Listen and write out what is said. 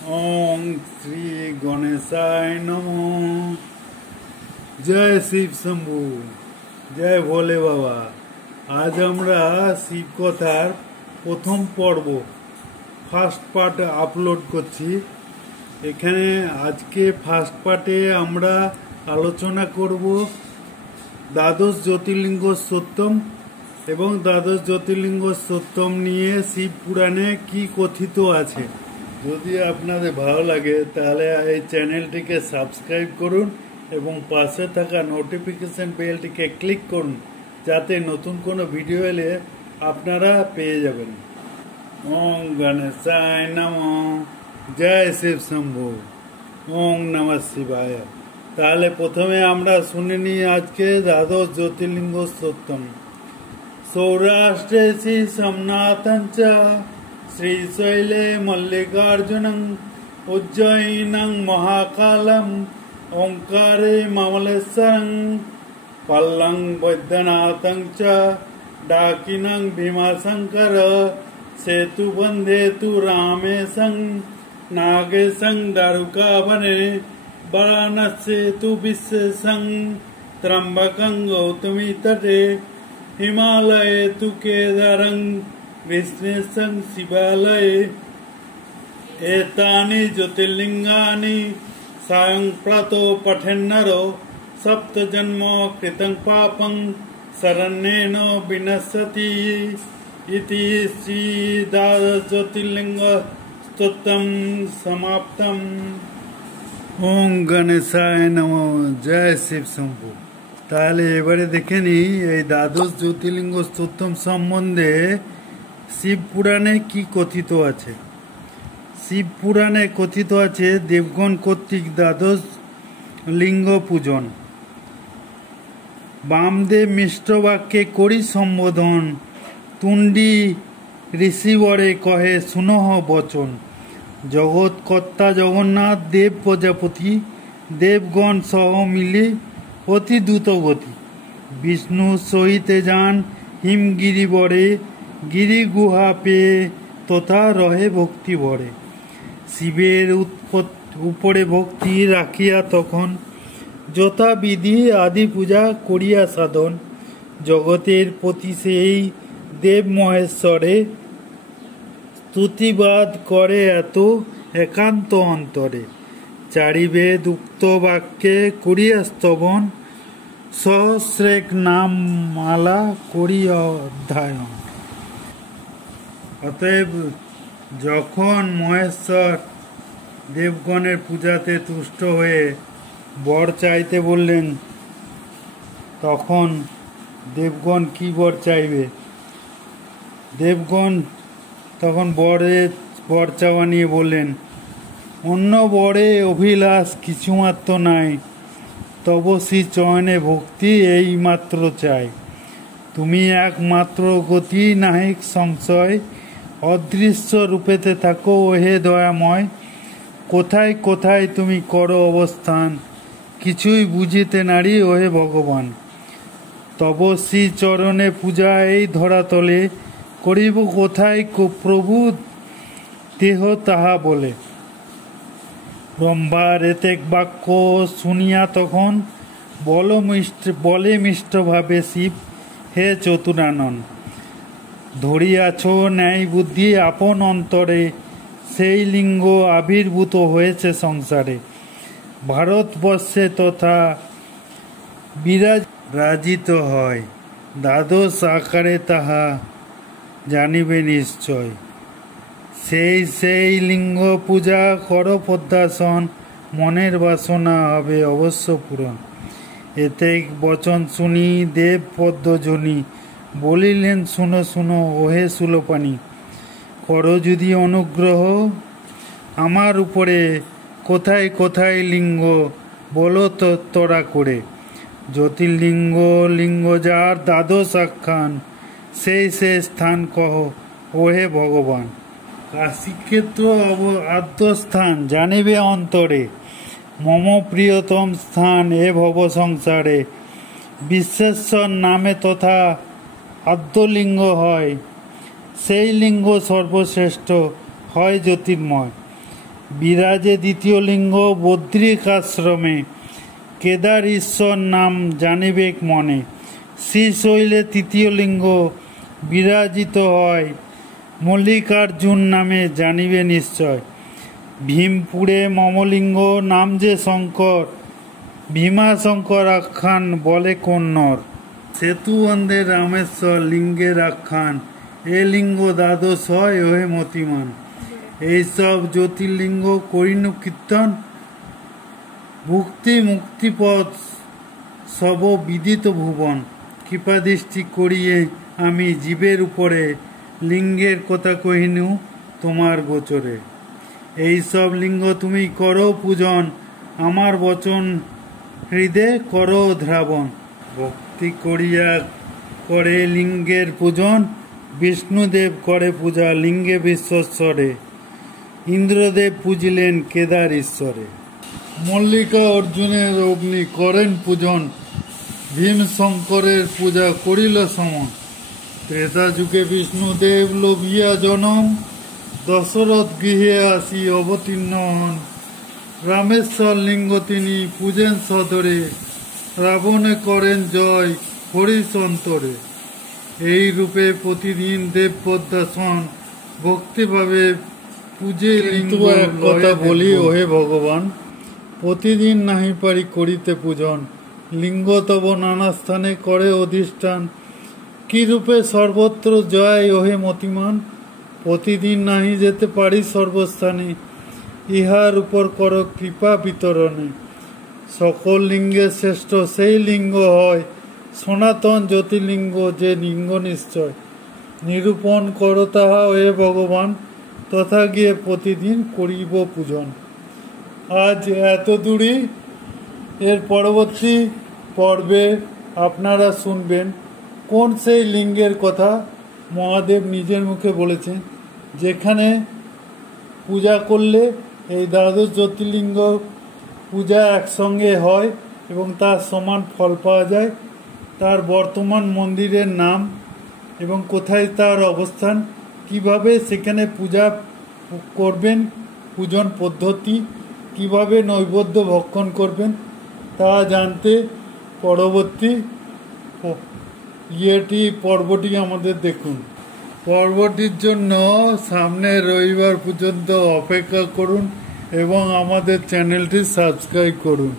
ओम श्री गणेशाय नमो। जय शिव शंभु, जय भोले बाबा। आज আমরা শিব কথার প্রথম পর্ব ফার্স্ট পার্ট আপলোড করছি। এখানে আজকে ফার্স্ট পার্টে আমরা আলোচনা করব দ্বাদশ জ্যোতির্লিঙ্গ সত্যম এবং দ্বাদশ জ্যোতির্লিঙ্গ সত্যম নিয়ে শিব পুরাণে কি কথিত আছে। যদি আপনাদের ভালো লাগে তাহলে এই চ্যানেলটিকে সাবস্ক্রাইব করুন এবং পাশে থাকা নোটিফিকেশন বেলটিকে ক্লিক করুন, যাতে নতুন কোনো ভিডিও এলে আপনারা পেয়ে যাবেন। ওম গণেশায় নমঃ। জয় শিব শম্ভু। ওম নমঃ শিবায়। তাহলে প্রথমে আমরা শুনে নিই আজকে দ্বাদশ জ্যোতির্লিঙ্গ সত্যম। সৌরাষ্ট্রে শ্রী সোমনাথং চ শ্রীশৈলে মল্লিকার্জুনং উজ্জয়িনং মহাকালম ওঙ্কারে মমলেশ্বরং পল্লং বৈদ্যনাথং চ ডাকিনং ভীমাশঙ্কর সেতু বন্ধে তু রামেশং নাগেশং দারুকাবনে বারাণসী তু বিশ্বেশং ত্রম্বকং গৌতমী তটে হিমালয়ে তু কেদারং विष्णुसं शिवालये एतानि ज्योतिर्लिंगानि सायं प्रातो पठेन्नरो सप्त जन्म कृतं पापं शरण्येन विनश्यति इति श्री द्वादश ज्योतिर्लिंग स्तोत्रं समाप्तम्। ओम गणेशाय नमः। जय शिव शंभु। তাহলে এবারে দেখে নিই এই দ্বাদশ জ্যোতির্লিঙ্গ স্তোত্রম সম্বন্ধে শিব পুরাণে কি কথিত আছে। শিব পুরাণে কথিত আছে দেবগণ কর্তৃক দ্বাদশ লিঙ্গ পূজন। বামদেব মিষ্ট বাক্যে করি সম্বোধন, তুণ্ডি ঋষিবরে কহে শুনহ বচন। জগৎ কর্তা জগন্নাথ দেব প্রজাপতি, দেবগণ সহ মিলি অতি দ্রুত গতি। বিষ্ণু সহিতে যান হিমগিরিবরে, গিরি গুহা পেয়ে তথা রহে ভক্তি ভরে। শিবের উপরে ভক্তি রাখিয়া তখন যথাবিধি আদি পূজা করিয়া সাধন। জগতের প্রতি সেই দেব মহেশ্বরে স্তুতিবাদ করে এত একান্ত অন্তরে। চারিবেদ উক্ত বাক্যে করিয়া স্তবন, সহস্রেক নাম মালা করিয়া অধ্যায়ন। অতএব যখন মহেশ্বর দেবগণের পূজাতে তুষ্ট হয়ে বর চাইতে বললেন, তখন দেবগণ কি বর চাইবে? দেবগণ তখন বর চাওয়া নিয়ে বললেন, অন্য বরে অভিলাষ কিছুমাত্র নাই, তব শ্রী চয়নে ভক্তি এই মাত্র চাই। তুমি একমাত্র গতি নাহিক সংশয়, অদৃশ্য রূপেতে থাকো ওহে দয়াময়। কোথায় কোথায় তুমি করো অবস্থান, কিছুই বুঝিতে নারী ওহে ভগবান। তব শ্রী চরণে পূজা এই ধরাতলে, করিব কোথায় প্রভু দেহ তাহা বলে। ব্রহ্মার এতেক বাক্য শুনিয়া তখন বলে মিষ্টভাবে শিব, হে চতুরানন, ধরিয়াছ ন্যায় বুদ্ধি আপন অন্তরে, সেই লিঙ্গ আবির্ভূত হয়েছে সংসারে। ভারতবর্ষে তথা বিরাজিত হয়, দ্বাদশ আকারে তাহা জানিবে নিশ্চয়। সেই লিঙ্গ পূজা কর পদ্মাসন, মনের বাসনা হবে অবশ্য পূরণ। এতে বচন শুনি দেব পদ্মজনী, বলিলেন শুনো শুনো ওহে সুলোপানি। করো যদি অনুগ্রহ আমার উপরে, কোথায় কোথায় লিঙ্গ বলো তোরা করে। জ্যোতির্লিঙ্গ লিঙ্গ যার দ্বাদশ আখ্যান, সেই স্থান কহ ওহে ভগবান। কাশীক্ষেত্র আদ্যস্থান জানিবে অন্তরে, মম প্রিয়তম স্থান এ ভব সংসারে। বিশ্বেশ্বর নামে তথা আদ্যলিঙ্গ হয়, সেই লিঙ্গ সর্বশ্রেষ্ঠ হয় জ্যোতির্ময়। বিরাজে দ্বিতীয় লিঙ্গ বদ্রিক আশ্রমে, কেদার ঈশ্বর নাম জানিবেক মনে। শ্রীশৈলে তৃতীয় লিঙ্গ বিরাজিত হয়, মল্লিকার্জুন নামে জানিবে নিশ্চয়। ভীমপুরে মমলিঙ্গ নাম যে শঙ্কর, ভীমাশঙ্কর আখ্যান বলে কন্নর। সেতু বন্ধে রামেশ্বর লিঙ্গের আখ্যান, এ লিঙ্গ দ্বাদশ হয় ওহে মতিমান। এইসব জ্যোতির্লিঙ্গ করিনু কীর্তন, ভুক্তি মুক্তিপদ সব বিদিত ভুবন। কৃপাদৃষ্টি করিয়ে আমি জীবের উপরে, লিঙ্গের কথা কহিনু তোমার গোচরে। এইসব লিঙ্গ তুমি করো পূজন, আমার বচন হৃদয়ে করো ধাবন। ভক্তি করিয়া করে লিঙ্গের পূজন, বিষ্ণুদেব করে পূজা লিঙ্গে বিশ্বেশ্বরে, ইন্দ্রদেব পুজিলেন কেদার ঈশ্বরে। মল্লিকা অর্জুনের অগ্নি করেন পূজন, ভীম শঙ্করের পূজা করিল সমন। ত্রেতা যুগে বিষ্ণুদেব লোভিয়া জনম, দশরথ গৃহে আসি অবতীর্ণ হন। রামেশ্বর লিঙ্গ তিনি পূজেন সদরে, রাবণে করেন জয় হরিশ অন্তরে। এই রূপে প্রতিদিন দেব পদ্মাসন, ভক্তিভাবে পূজে লিঙ্গ। এক কথা বলি ওহে ভগবান, প্রতিদিন নাহি পারি করিতে পূজন, লিঙ্গ তব নানা স্থানে করে অধিষ্ঠান। কি রূপে সর্বত্র জয় ওহে মতিমান, প্রতিদিন নাহি যেতে পারি সর্বস্থানে। ইহার উপর কর কৃপা বিতরণে, সকল লিঙ্গের শ্রেষ্ঠ সেই লিঙ্গ হয়, সনাতন জ্যোতির্লিঙ্গ যে লিঙ্গ নিশ্চয়। নিরূপণ কর তাহা হে ভগবান, তথা গিয়ে প্রতিদিন করিব পূজন। আজ এত দূরই। এর পরবর্তী পর্বে আপনারা শুনবেন কোন সেই লিঙ্গের কথা মহাদেব নিজের মুখে বলেছেন, যেখানে পূজা করলে এই দ্বাদশ জ্যোতির্লিঙ্গ পূজা একসঙ্গে হয় এবং তার সমান ফল পাওয়া যায়। তার বর্তমান মন্দিরের নাম এবং কোথায় তার অবস্থান, কিভাবে সেখানে পূজা করবেন, পূজন পদ্ধতি, কিভাবে নৈবেদ্য ভক্ষণ করবেন, তা জানতে পরবর্তী পর্বটি আমাদের দেখুন। পর্বটির জন্য সামনের রবিবার পর্যন্ত অপেক্ষা করুন এবং আমাদের চ্যানেলটি সাবস্ক্রাইব করুন।